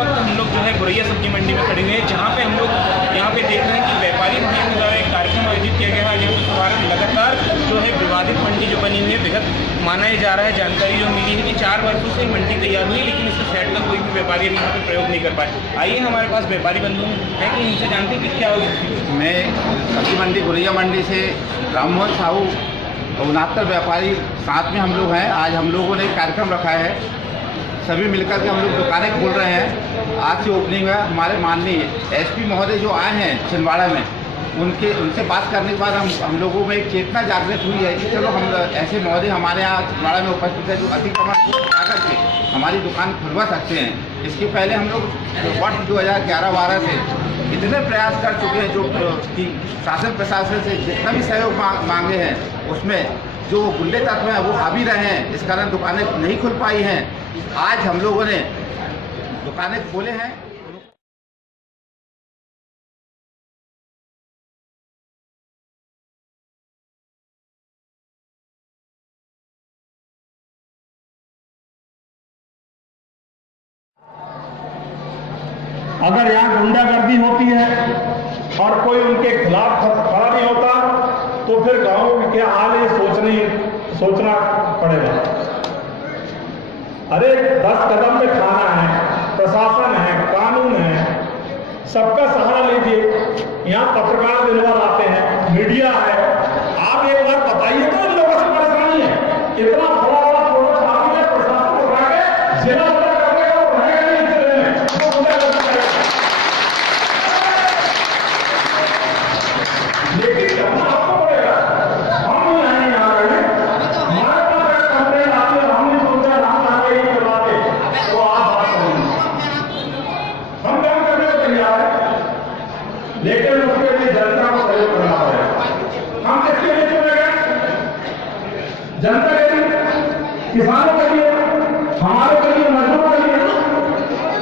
वक्त हम लोग जो है गोरैया सब्जी मंडी में खड़े हुए हैं, जहाँ पे हम लोग यहाँ पे देख रहे हैं कि व्यापारी भाइयों के द्वारा एक कार्यक्रम आयोजित किया गया है। यहाँ पे लगातार जो है विवादित मंडी जो बनी हुई है बेहद माना जा रहा है। जानकारी जो मिली है कि 4 वर्षों से मंडी तैयार हुई, लेकिन इससे सेट तक कोई भी व्यापारी अभी यहाँ पे प्रयोग नहीं कर पाए। आइए हमारे पास व्यापारी बंधु हैं कि इनसे जानते हैं कि क्या होगी। मैं सब्जी मंडी गोरैया मंडी से राममोहन साहू 69 व्यापारी साथ में हम लोग हैं। आज हम लोगों ने एक कार्यक्रम रखा है, सभी मिलकर के हम लोग दुकानें खोल रहे हैं। आज से ओपनिंग है। हमारे माननीय एसपी महोदय जो आए हैं छिंदवाड़ा में, उनसे बात करने के बाद हम लोगों में एक चेतना जागृत हुई है कि चलो हम ऐसे महोदय हमारे यहाँ छिंदवाड़ा में उपस्थित है जो अतिक्रमण को हटा करके हमारी दुकान खुलवा सकते हैं। इसके पहले हम लोग वर्ष 2011-12 से इतने प्रयास कर चुके हैं, जो कि शासन प्रशासन से जितना भी सहयोग मांगे हैं उसमें जो गुंडे तत्व हैं वो हावी रहे हैं, इस कारण दुकानें नहीं खुल पाई हैं। आज हम लोगों ने दुकानें खोले हैं। अगर यहाँ गुंडागर्दी होती है और कोई उनके खिलाफ खड़ा नहीं होता तो फिर गांव में क्या हाल है सोचना पड़ेगा। अरे 10 कदम पे थाना है, प्रशासन है, कानून है, सबका सहारा लीजिए। यहाँ पत्रकार दिन भर आते हैं, मीडिया है। आप एक बार बताइए तो इन लोगों से परेशानी है। इतना बड़ा फोटो छापी है, प्रशासन को उठा के जिला लेकिन उसके लिए जनता को सहयोग करना पड़ेगा। हम किसके लिए चुने गए? जनता के लिए, किसानों के लिए, हमारे के लिए, मजदूरों के लिए।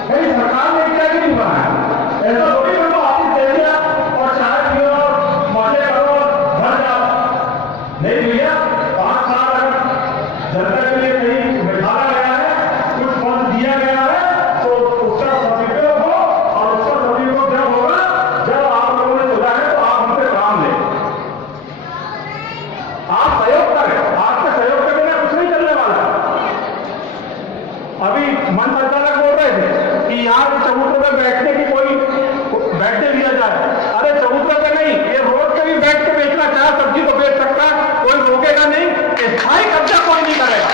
कहीं सरकार ने क्या नहीं बनाया? ऐसा थोड़ी ना ऑफिस दे दिया और चाय पियो, मजे करो, घर जाओ। नहीं भैया, 5 साल जनता के लिए कहीं बैठाया गया है, कुछ फंड दिया गया है, तो उसका सदुपयोग हो और उसका सदुपयोग जब होगा, जब आप लोगों ने सुना है तो आप हमसे काम लें, आप सहयोग करें। आपके सहयोग के बिना कुछ नहीं चलने वाला। अभी मन संचालक बोल रहे थे कि यहाँ चबूतरों पे बैठने की बैठने दिया जाए। अरे चबूतरों पे नहीं, ये रोड पे भी बैठ के बेचना चाहे सब्जी तो बेच सकता है, कोई रोकेगा नहीं। स्थायी कब्जा कोई नहीं करेगा।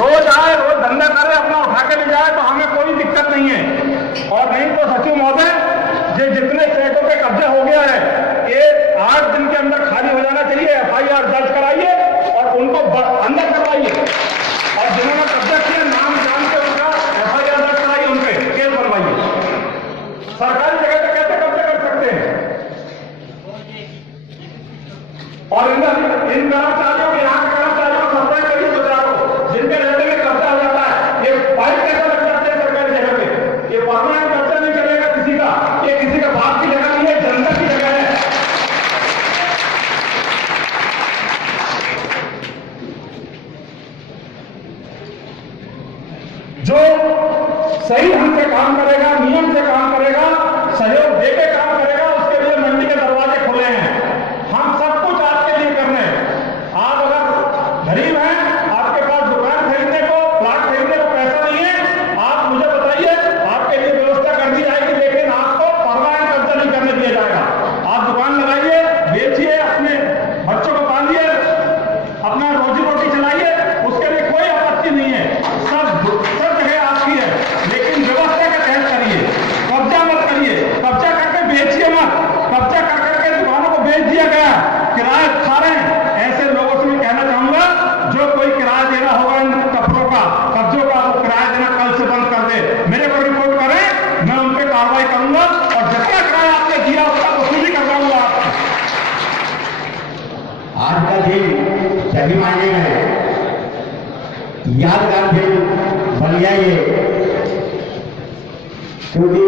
रोज आए, रोज धंधा करे, अपना उठा के ले जाए तो हमें कोई दिक्कत नहीं है। और नहीं तो सचिव महोदय, ये जितने फ्लैटों पे कब्जा हो गया है, ये 8 दिन के अंदर खाली हो जाना चाहिए। FIR दर्ज कराइए और उनको अंदर करवाइए। और जिन्होंने कब्जा किया नाम जान के उनका FIR दर्ज कराइए, उनके केस बनवाइए। सरकारी जगह पे कैसे कब्जा कर सकते हैं? और इन कर्मचारियों के, यहाँ के कर्मचारियों को सप्लाई करिए गुजरातों, जिनके रहने में कब्जा हो जाता है। ये फाइल कैसे लग जाते हैं सरकारी जगह पे? ये परमानेंट कब्जा नहीं करेगा किसी का, ये किसी का बाप की जगह नहीं है, जनता की जगह है। जो सही ढंग से काम करेगा, नियम से काम करेगा, सहयोग देके काम करेगा, उसके लिए मंडी के दरवाजे खुले हैं। हम सब कुछ आपके लिए कर रहे हैं। आप अगर गरीब हैं, आपके पास दुकान खरीदने को, प्लाट खरीदने को पैसा नहीं है, आप मुझे बताइए, आपके लिए व्यवस्था कर दी जाएगी। लेकिन आपको परमानेंट कब्जा नहीं करने दिया जाएगा। आप दुकान लगाइए, बेचिए, अपने बच्चों को पालिए, अपना रोजी रोटी चलाइए, उसके लिए कोई आपत्ति नहीं है। सब जगह आपकी है, लेकिन व्यवस्था के तहत करिए। कब्जा मत करिए, कब्जा करके बेचिए मत। कब्जा कर करके दुकानों को बेच दिया गया, किराया खा रहे हैं। ऐसे लोगों से मैं कहना चाहूंगा, जो कोई किराया देना होगा इन कपड़ों का, कब्जों का, वो किराया देना कल से बंद कर दे। मेरे को रिपोर्ट करें, मैं उन पर कार्रवाई करूंगा और जितना किराया आपने दिया उसका वसूली करवाऊंगा। आज का दिन सही मायने में यादगार दिन बन गया ये, क्योंकि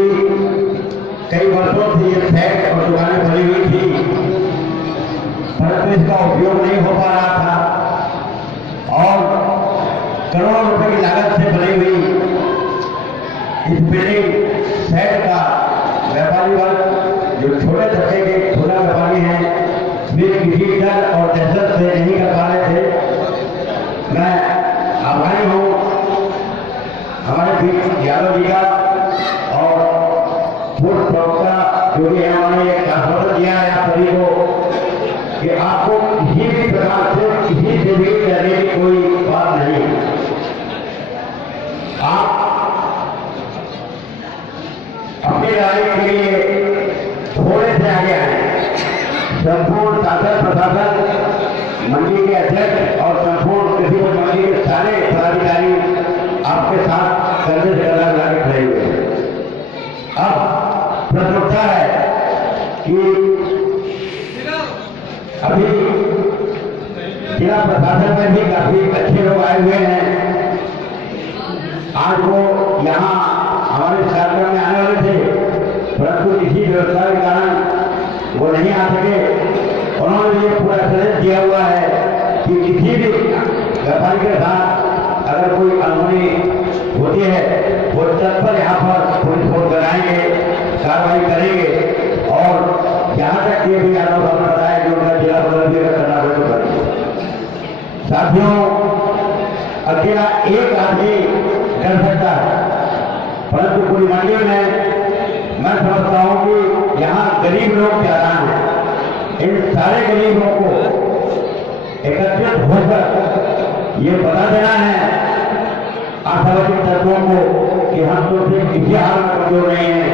कई वर्षों से ये फ्लैट और दुकानें बनी हुई थी, परंतु इसका उपयोग नहीं हो पा रहा था और करोड़ों रुपए की लागत से बनी हुई अभी यादव जी का और फूड प्रवक्ता जो भी है उन्होंने एक आश्वासन दिया है आप सभी को कि आपको किसी भी प्रकार से किसी से भी डरने की कोई बात नहीं। आप अपनी लड़ाई के लिए थोड़े से आगे आए। संपूर्ण शासन प्रशासन, मंडी के अध्यक्ष और संपूर्ण कृषि मंडी के सारे पदाधिकारी आपके साथ कंधे से कंधा मिला के खड़े हुए हैं। अब प्रश्न उठता है कि अभी जिला प्रशासन में भी काफी अच्छे लोग आए हुए हैं। आज वो यहाँ हमारे कार्यक्रम में आने वाले थे, परंतु किसी व्यवस्था के कारण वो नहीं आ सके। उन्होंने ये पूरा संदेश दिया हुआ है कि किसी भी व्यापारी के साथ अगर कोई अनहोनी होती है वो तत्पर यहाँ पर पुलिस फोन कराएंगे, कार्रवाई करेंगे और यहाँ तक ये भी यादव साहब ने बताया कि उनका जिला बदल करना पड़े तो करेंगे। साथियों, अकेला एक आदमी कर सकता है, परंतु पूरी मंडी में मैं समझता हूं कि यहाँ गरीब लोग ज्यादा हैं। इन सारे गरीबों को एकत्रित होकर ये बता देना है आशावादी तत्वों को कि हम तो सिर्फ किसी हाल में कमजोर नहीं है,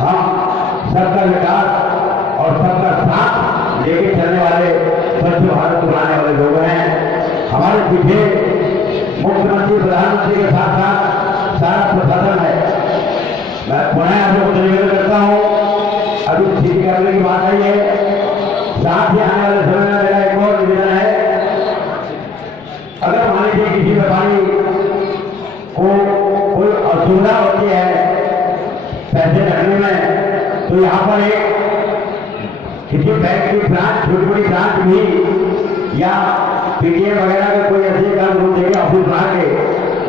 हम सबका विकास और सबका साथ लेके चलने वाले स्वच्छ भारत बनाने वाले लोग हैं। हमारे पीछे मुख्यमंत्री प्रधानमंत्री के साथ साथ सारा प्रशासन है। मैं पुनः आप लोगों से निवेदन करता हूँ, अभी ठीक करने की बात आई है, साथ ही आने वाले समय में मेरा एक और निवेदन है, अगर मान लीजिए किसी व्यापारी को कोई असुविधा होती है पैसे रखने में, तो यहाँ पर एक किसी बैंक की ब्रांच, छोटी बड़ी ब्रांच भी या पीटीएम वगैरह के कोई ऐसे काम रूप देके ऑफिस बना के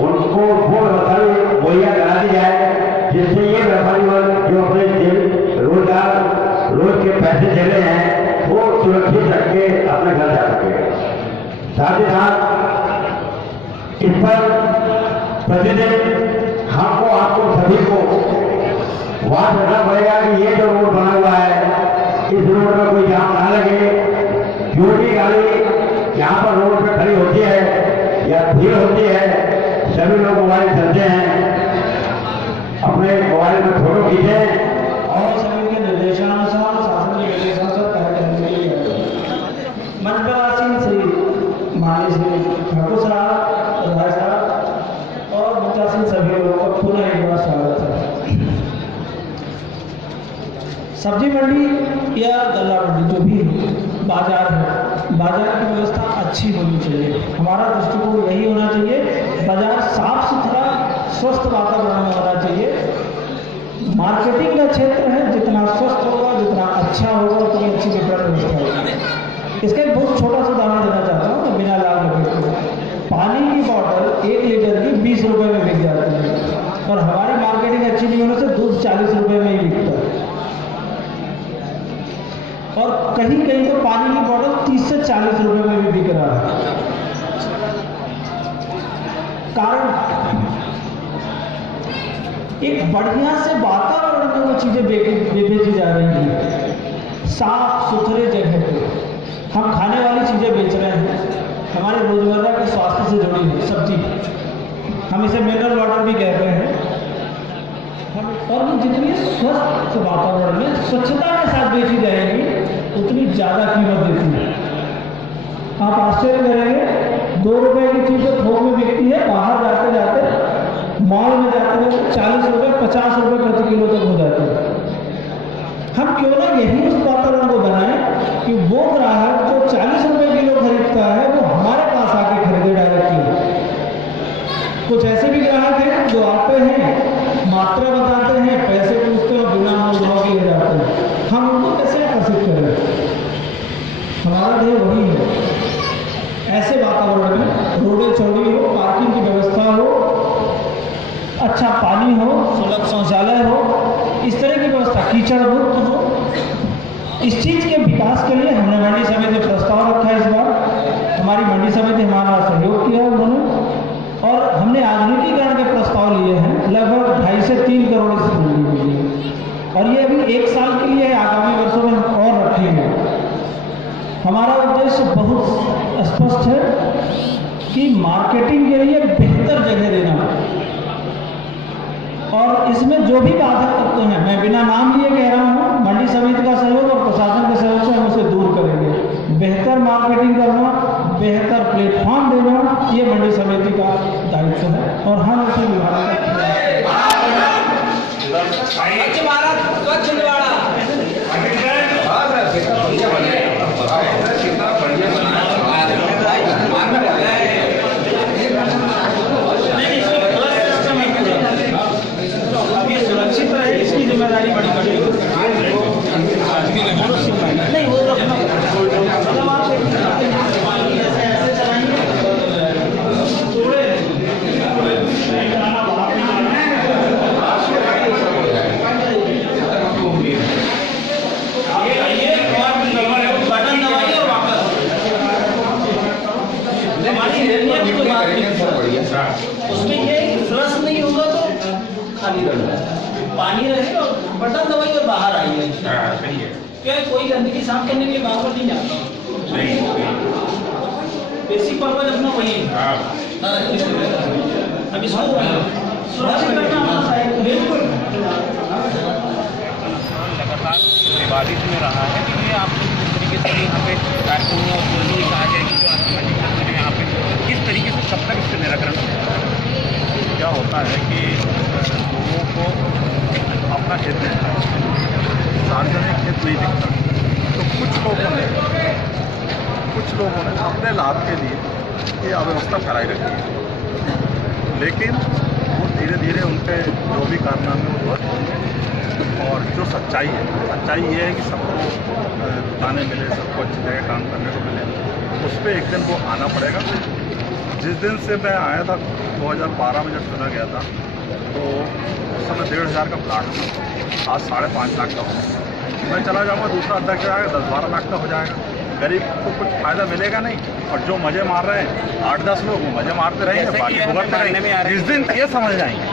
उनको वो व्यवस्था मुहैया करा दी जाए, जिससे ये व्यापारी वर्ग जो अपने रोजगार रोज के पैसे झेले हैं वो सुरक्षित रख के अपने घर जा सके। साथ ही साथ इस पर प्रतिदिन हमको आपको सभी को वाद रखना पड़ेगा कि ये जो रोड बना हुआ है इस रोड में कोई जाम ना लगे। जो भी गाड़ी यहाँ पर रोड पे खड़ी होती है या भीड़ होती है, सभी लोग मोबाइल चलते हैं, अपने मोबाइल में फोटो खींचे और सभी के निर्देशानुसार शासन के निर्देशानुसार कार्य करने के लिए मंच पर आसीन श्री माली श्री ठाकुर साहब, राय साहब और मुतासिन सभी लोगों का पुनः एक बार स्वागत है। सब्जी मंडी या गल्ला मंडी जो भी बाजार है, बाजार की व्यवस्था अच्छी होनी चाहिए। हमारा दृष्टिकोण यही होना चाहिए, बाजार साफ सुथरा स्वस्थ वातावरण में होना चाहिए। मार्केटिंग का क्षेत्र है, जितना स्वस्थ होगा, जितना अच्छा होगा, उतनी अच्छी विपणन व्यवस्था होगी। इसका एक बहुत छोटा सा उदाहरण देना चाहता हूँ, तो बिना लाभ लगे पानी की बोतल 1 लीटर की 20 रुपए में बिक जाती है और हमारी मार्केटिंग अच्छी नहीं होने से दूध 40 रुपए में ही बिकता है। और कहीं कहीं तो पानी की बोतल 30 से 40 रुपए में भी बिक रहा है। कारण एक बढ़िया से वातावरण में वो चीजें बेची जा रही हैं। साफ सुथरे जगह पे हम खाने वाली चीजें बेच रहे हैं, हमारे रोजमर्रा के स्वास्थ्य से जुड़ी हुई सब्जी, हम इसे मिनरल वाटर भी कहते हैं। और वो जितनी स्वस्थ वातावरण में स्वच्छता के साथ बेची जाएगी उतनी ज़्यादा कीमत देती है। आप आश्चर्य करेंगे, 2 रुपए की चीज़ जो थोक में बिकती है, बाहर जाते जाते मॉल में जाते हैं 40 रुपए 50 रुपए प्रति किलो तक हो जाती है। हम क्यों ना यही उस वातावरण को बनाएं कि वो ग्राहक जो 40 रुपए किलो खरीदता है वो हमारे पास आके खरीदे डायरेक्टली। कुछ ऐसे भी ग्राहक हैं जो आते हैं, मात्रा बताते हैं, पैसे पूछते हैं, बिना मोल भाव के ले जाते हैं। हम उनको कैसे आकर्षित करें? हमारा ध्येय वही है। ऐसे वातावरण में रोडें चौड़ी हो, पार्किंग की व्यवस्था हो, अच्छा पानी हो, सुलभ शौचालय हो, इस तरह की व्यवस्था, कीचड़ मुक्त हो। इस चीज के विकास के लिए हमने मंडी समिति में प्रस्ताव रखा है। इस बार हमारी मंडी समिति हमारा सहयोग किया उन्होंने, और हमने आधुनिकीकरण के प्रस्ताव लिए हैं। लगभग 2.5 से 3 करोड़ इस मंडी के लिए, और ये अभी 1 साल के लिए, आगामी वर्षों में हम और रखेंगे। हमारा उद्देश्य बहुत स्पष्ट है कि मार्केटिंग के लिए बेहतर जगह देना, और इसमें जो भी बाधक तत्व हैं, मैं बिना नाम लिए कह रहा हूँ, मंडी समिति का सहयोग और प्रशासन के सहयोग से हम उसे दूर करेंगे। बेहतर मार्केटिंग करना, बेहतर प्लेटफॉर्म देना, ये मंडी समिति का दायित्व है, और हम उसे निभाएंगे। स्वच्छ भारत स्वच्छ छिंदवाड़ा। सुरक्षित रहे, इसकी जिम्मेदारी बड़ी बड़ी नहीं, वो रखना मतलब आप ऐसे चलाएंगे बटन दबाइए और वापस उसमें ये फ्लश नहीं होगा तो खाली रहेगा, पानी रहेगा, बटन दबाइए और बाहर आइए। सही है। क्या कोई गंदगी साफ करने के लिए बाहर नहीं जाता, बेसिक पर्पज अपना वही है। अब इसको सुरक्षित करना हमारा साइड बिल्कुल लगातार विवादित में रहा है कि ये आप किस तरीके से यहाँ पे कार्यक्रमों और बोलने कहा जाए कि जो आसामाजिक तत्व जो यहाँ पे किस तरीके से कब तक इसका निराकरण होगा। क्या होता है कि लोगों को अपना हित दिखता है, सार्वजनिक हित नहीं दिखता, तो कुछ लोगों ने अपने लाभ के लिए ये अव्यवस्था कराई रखी है, लेकिन वो धीरे धीरे उनके जो भी कारनामे वो ध्वस्त होंगे। और जो सच्चाई ये है कि सबको दुकानें मिले, सबको अच्छी जगह काम करने को मिले, उस पर एक दिन वो आना पड़ेगा। जिस दिन से मैं आया था 2012 में जब चुना गया था, तो उस समय 1,500 का प्लाट था, आज 5.5 लाख का हो। मैं चला जाऊँगा, दूसरा अध्यक्ष आएगा 10-12 लाख का हो जाएगा। गरीब को कुछ फायदा मिलेगा नहीं, और जो मज़े मार रहे हैं 8-10 लोग वो मज़े मारते रहेंगे, बाकी भुगतते रहेंगे। जिस दिन ये समझ जाएंगे,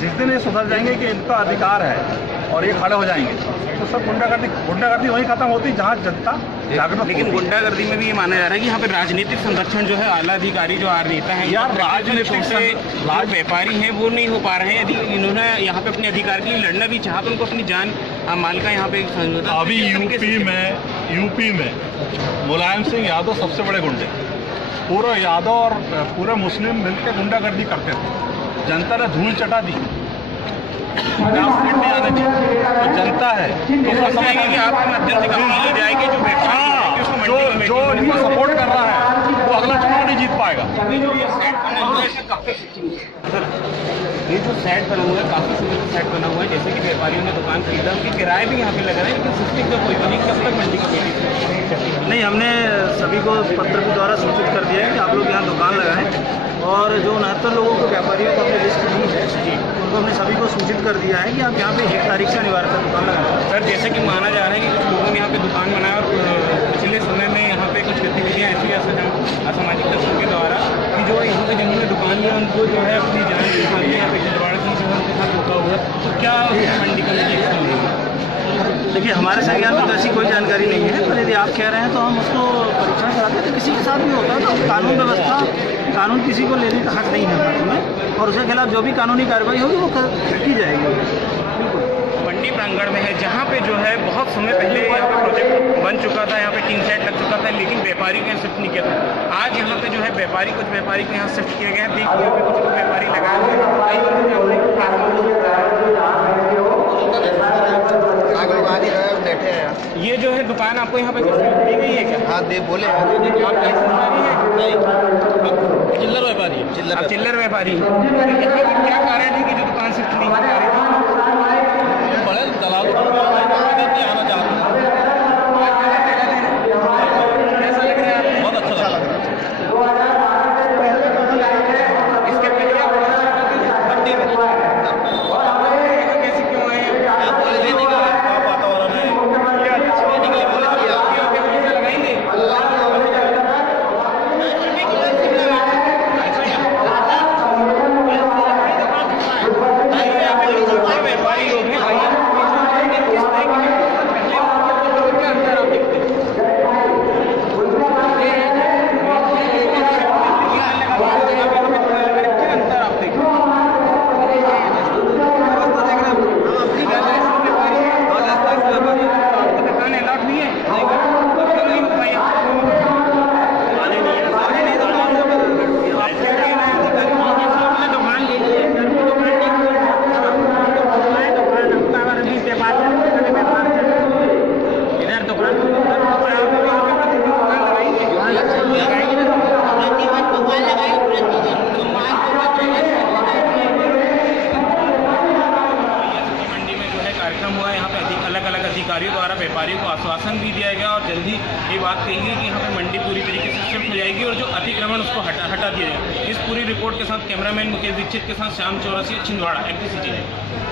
जिस दिन ये सुधर जाएंगे कि इनका अधिकार है और ये खड़े हो जाएंगे, तो सब गुंडागर्दी वहीं खत्म होती जहाँ जनता जागरूक। लेकिन गुंडागर्दी में भी ये माना जा रहा है कि यहाँ पे राजनीतिक संरक्षण जो है, आला अधिकारी जो नेता हैं यार, राजनीतिक से व्यापारी हैं वो नहीं हो पा रहे हैं। यदि इन्होंने यहाँ पे अपने अधिकार के लिए लड़ना भी चाहा तो उनको अपनी जान माल का यहाँ पे अभी यूपी में मुलायम सिंह यादव सबसे बड़े गुंडे, पूरा यादव और पूरे मुस्लिम मिलकर गुंडागर्दी करते थे, जनता ने धूल चटा दी। नहीं आने चाहिए, तो जनता है तो उसको समझेंगे कि आपके माध्यम से काम की जाएगी। जो इनको सपोर्ट कर रहा है वो अगला चुनाव नहीं जीत पाएगा। ये जो सेट बना हुआ है, काफ़ी सुंदर सेट बना हुआ है, जैसे कि व्यापारियों ने दुकान खरीदा, उनके किराए भी यहाँ पे लगा रहे हैं, लेकिन सिस्टम का कोई बनी कब तक मंडी की नहीं, हमने सभी को पत्र के द्वारा सूचित कर दिया है कि आप लोग यहाँ दुकान लगाएं, और जो 69 लोगों को व्यापारियों को हमने लिस्ट दी है, उनको हमने सभी को सूचित कर दिया है कि आप यहाँ पे 1 तारीख से अनिवार्य कर दुकान लगाएं। सर, जैसे कि माना जा रहा है कि कुछ लोगों ने यहाँ पे दुकान बनाया और पिछले समय में यहाँ पे कुछ गतिविधियाँ ऐसी असामाजिक तत्वों के द्वारा कि जो यहाँ पे जिन्होंने दुकान में उनको जो है अपनी जान दिखाई यहाँ पे छिंदवाड़ा सिंह जो है उनके साथ होता हुआ, तो क्या मंडी कमेटी? देखिए, हमारे संज्ञान में तो ऐसी कोई जानकारी नहीं है, पर यदि आप कह रहे हैं तो हम उसको परीक्षण कराते हैं। तो किसी के साथ भी होता है तो कानून व्यवस्था, कानून किसी को लेने का हक नहीं है हाथ में, और उसके खिलाफ जो भी कानूनी कार्रवाई होगी वो की जाएगी। मंडी प्रांगण में है, जहाँ पे जो है बहुत समय पहले यहाँ पे प्रोजेक्ट बन चुका था, यहाँ पे टीन सेट लग चुका था, लेकिन व्यापारी को यहाँ शिफ्ट नहीं किया था। आज यहाँ पे जो है कुछ व्यापारी को यहाँ शिफ्ट किया गया है। देखिए यहाँ पे कुछ व्यापारी लगाए हुए हैं। ये जो है दुकान आपको यहाँ पे दी गई है क्या? हाँ, दे बोले आप चिल्लर व्यापारी है। आप चिल्लर व्यापारी क्या कारण है कि जो दुकान शिफ्ट नहीं हो पा रही थी? बड़े दलाल आना चाहते हैं। कैसा लग रहा है आपको? बहुत अच्छा लग रहा है। इसके पहले आप मंडी में कैसे क्यों आए हैं? वातावरण है, लगाएंगे कार्यक्रम हुआ। यहाँ पे अलग अलग अधिकारियों द्वारा व्यापारियों को आश्वासन भी दिया गया और जल्दी ये बात कही गई कि यहाँ पे मंडी पूरी तरीके से शिफ्ट हो जाएगी और जो अतिक्रमण उसको हटा दिया जाएगा। इस पूरी रिपोर्ट के साथ कैमरामैन मुकेश दीक्षित के साथ श्याम चौरसिया, छिंदवाड़ा, एक्टिव सिटी।